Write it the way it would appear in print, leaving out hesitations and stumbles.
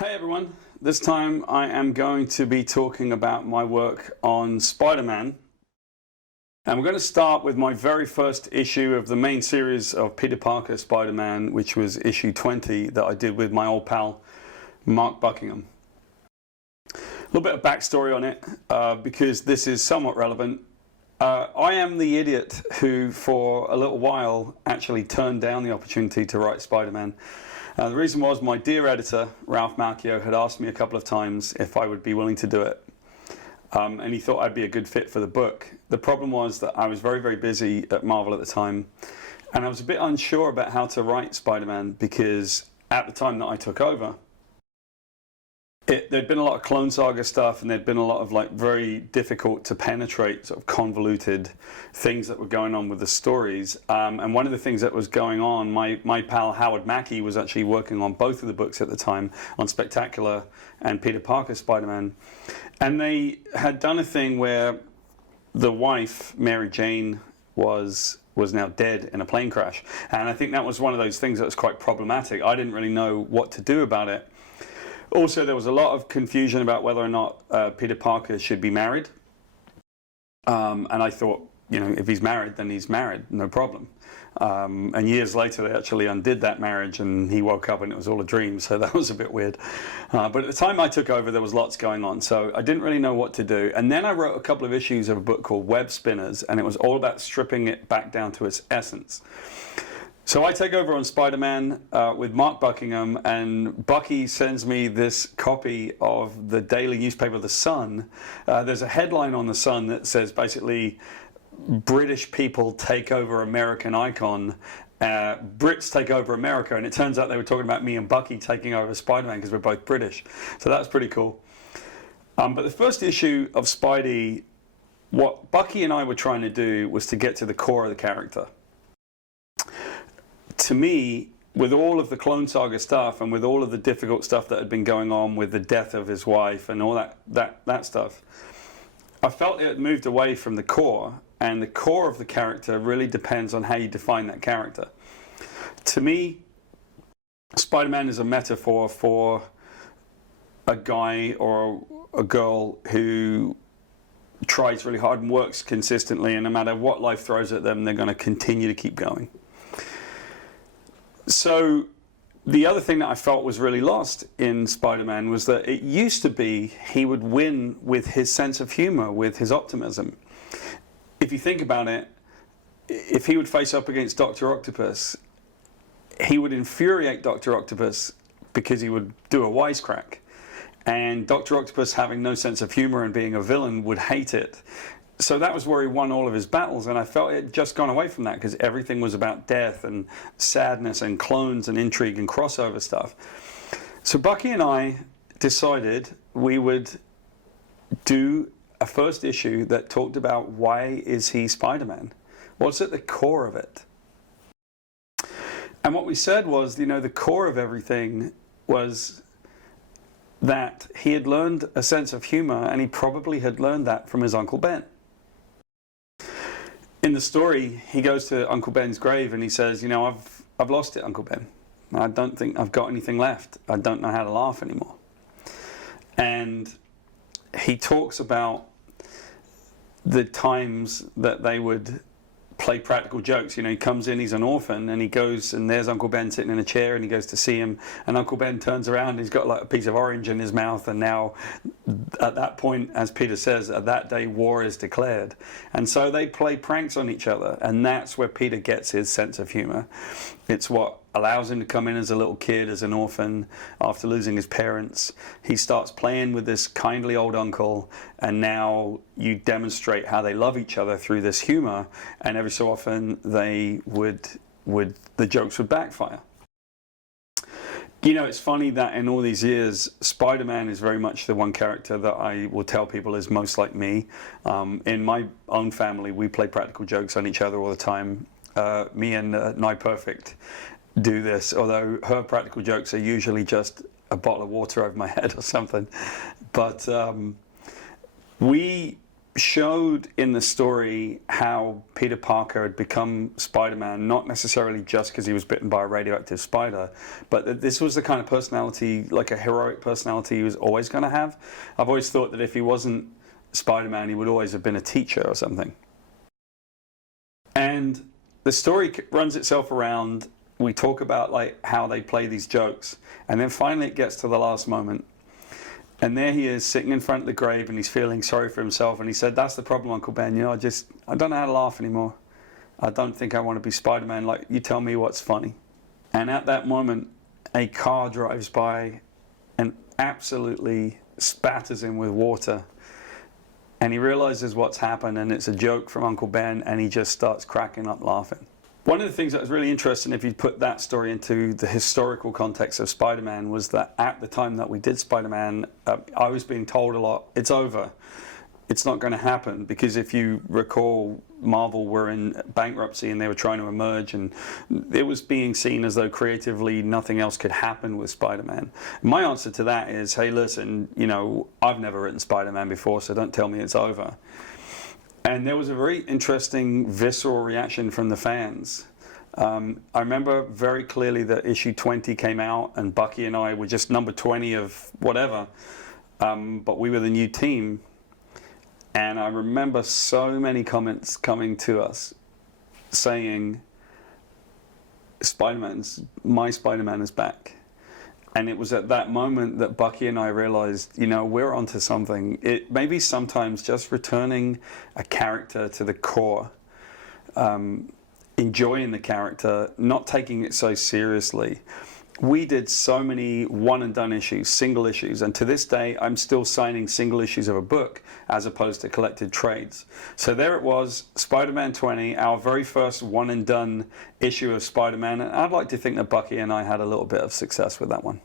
Hey everyone, this time I am going to be talking about my work on Spider-Man. And we're going to start with my very first issue of the main series of Peter Parker Spider-Man, which was issue 20 that I did with my old pal, Mark Buckingham. A little bit of backstory on it, because this is somewhat relevant. I am the idiot who, for a little while, actually turned down the opportunity to write Spider-Man. The reason was my dear editor, Ralph Macchio, had asked me a couple of times if I would be willing to do it. And he thought I'd be a good fit for the book. The problem was that I was very, very busy at Marvel at the time. And I was a bit unsure about how to write Spider-Man because at the time that I took over, there'd been a lot of Clone Saga stuff, and there'd been a lot of very difficult to penetrate sort of convoluted things that were going on with the stories. And one of the things that was going on, my pal Howard Mackey was actually working on both of the books at the time, on Spectacular and Peter Parker Spider-Man. And they had done a thing where the wife, Mary Jane, was now dead in a plane crash. And I think that was one of those things that was quite problematic. I didn't really know what to do about it. Also, there was a lot of confusion about whether or not Peter Parker should be married. And I thought, if he's married, then he's married, no problem. And years later, they actually undid that marriage, and he woke up and it was all a dream, so that was a bit weird. But at the time I took over, there was lots going on, so I didn't really know what to do. And then I wrote a couple of issues of a book called Web Spinners, and it was all about stripping it back down to its essence. So I take over on Spider-Man with Mark Buckingham, and Bucky sends me this copy of the daily newspaper, The Sun. There's a headline on The Sun that says basically, British people take over American icon, Brits take over America, and it turns out they were talking about me and Bucky taking over Spider-Man because we're both British. So that's pretty cool. But the first issue of Spidey, what Bucky and I were trying to do was to get to the core of the character. To me, with all of the Clone Saga stuff and with all of the difficult stuff that had been going on with the death of his wife and all that stuff, I felt it had moved away from the core, and the core of the character really depends on how you define that character. To me, Spider-Man is a metaphor for a guy or a girl who tries really hard and works consistently, and no matter what life throws at them, they're going to continue to keep going. So the other thing that I felt was really lost in Spider-Man was that it used to be he would win with his sense of humor, with his optimism. If you think about it, if he would face up against Dr. Octopus, he would infuriate Dr. Octopus because he would do a wisecrack. And Dr. Octopus, having no sense of humor and being a villain, would hate it. So that was where he won all of his battles, and I felt it had just gone away from that because everything was about death and sadness and clones and intrigue and crossover stuff. So Bucky and I decided we would do a first issue that talked about why is he Spider-Man? What's at the core of it? And what we said was, the core of everything was that he had learned a sense of humor, and he probably had learned that from his Uncle Ben. In the story, he goes to Uncle Ben's grave and he says, I've lost it, Uncle Ben. I don't think I've got anything left. I don't know how to laugh anymore. And he talks about the times that they would play practical jokes. He comes in, he's an orphan, and he goes, and there's Uncle Ben sitting in a chair, and he goes to see him, and Uncle Ben turns around, he's got like a piece of orange in his mouth, and now at that point, as Peter says, at that day war is declared. And so they play pranks on each other, and that's where Peter gets his sense of humor. It's what allows him to come in as a little kid, as an orphan, after losing his parents. He starts playing with this kindly old uncle, and now you demonstrate how they love each other through this humor, and every so often the jokes would backfire. It's funny that in all these years, Spider-Man is very much the one character that I will tell people is most like me. In my own family, we play practical jokes on each other all the time. Me and Nye Perfect do this, although her practical jokes are usually just a bottle of water over my head or something. But we showed in the story how Peter Parker had become Spider-Man, not necessarily just because he was bitten by a radioactive spider, but that this was the kind of personality, like a heroic personality he was always going to have. I've always thought that if he wasn't Spider-Man, he would always have been a teacher or something. And the story runs itself around, we talk about like how they play these jokes, and then finally it gets to the last moment. And there he is sitting in front of the grave, and he's feeling sorry for himself. And he said, "That's the problem, Uncle Ben. You know, I don't know how to laugh anymore. I don't think I want to be Spider-Man. Like, you tell me what's funny." And at that moment, a car drives by and absolutely spatters him with water. And he realizes what's happened, and it's a joke from Uncle Ben, and he just starts cracking up laughing. One of the things that was really interesting, if you put that story into the historical context of Spider-Man, was that at the time that we did Spider-Man, I was being told a lot, it's over. It's not going to happen, because if you recall, Marvel were in bankruptcy and they were trying to emerge, and it was being seen as though creatively nothing else could happen with Spider-Man. My answer to that is, hey, listen, you know, I've never written Spider-Man before, so don't tell me it's over. And there was a very interesting visceral reaction from the fans. I remember very clearly that issue 20 came out, and Bucky and I were just number 20 of whatever, but we were the new team. And I remember so many comments coming to us saying, my Spider-Man is back. And it was at that moment that Bucky and I realized, you know, we're onto something. It maybe sometimes just returning a character to the core, enjoying the character, not taking it so seriously. We did so many one and done issues, single issues, and to this day I'm still signing single issues of a book as opposed to collected trades. So there it was, Spider-Man 20, our very first one and done issue of Spider-Man, and I'd like to think that Bucky and I had a little bit of success with that one.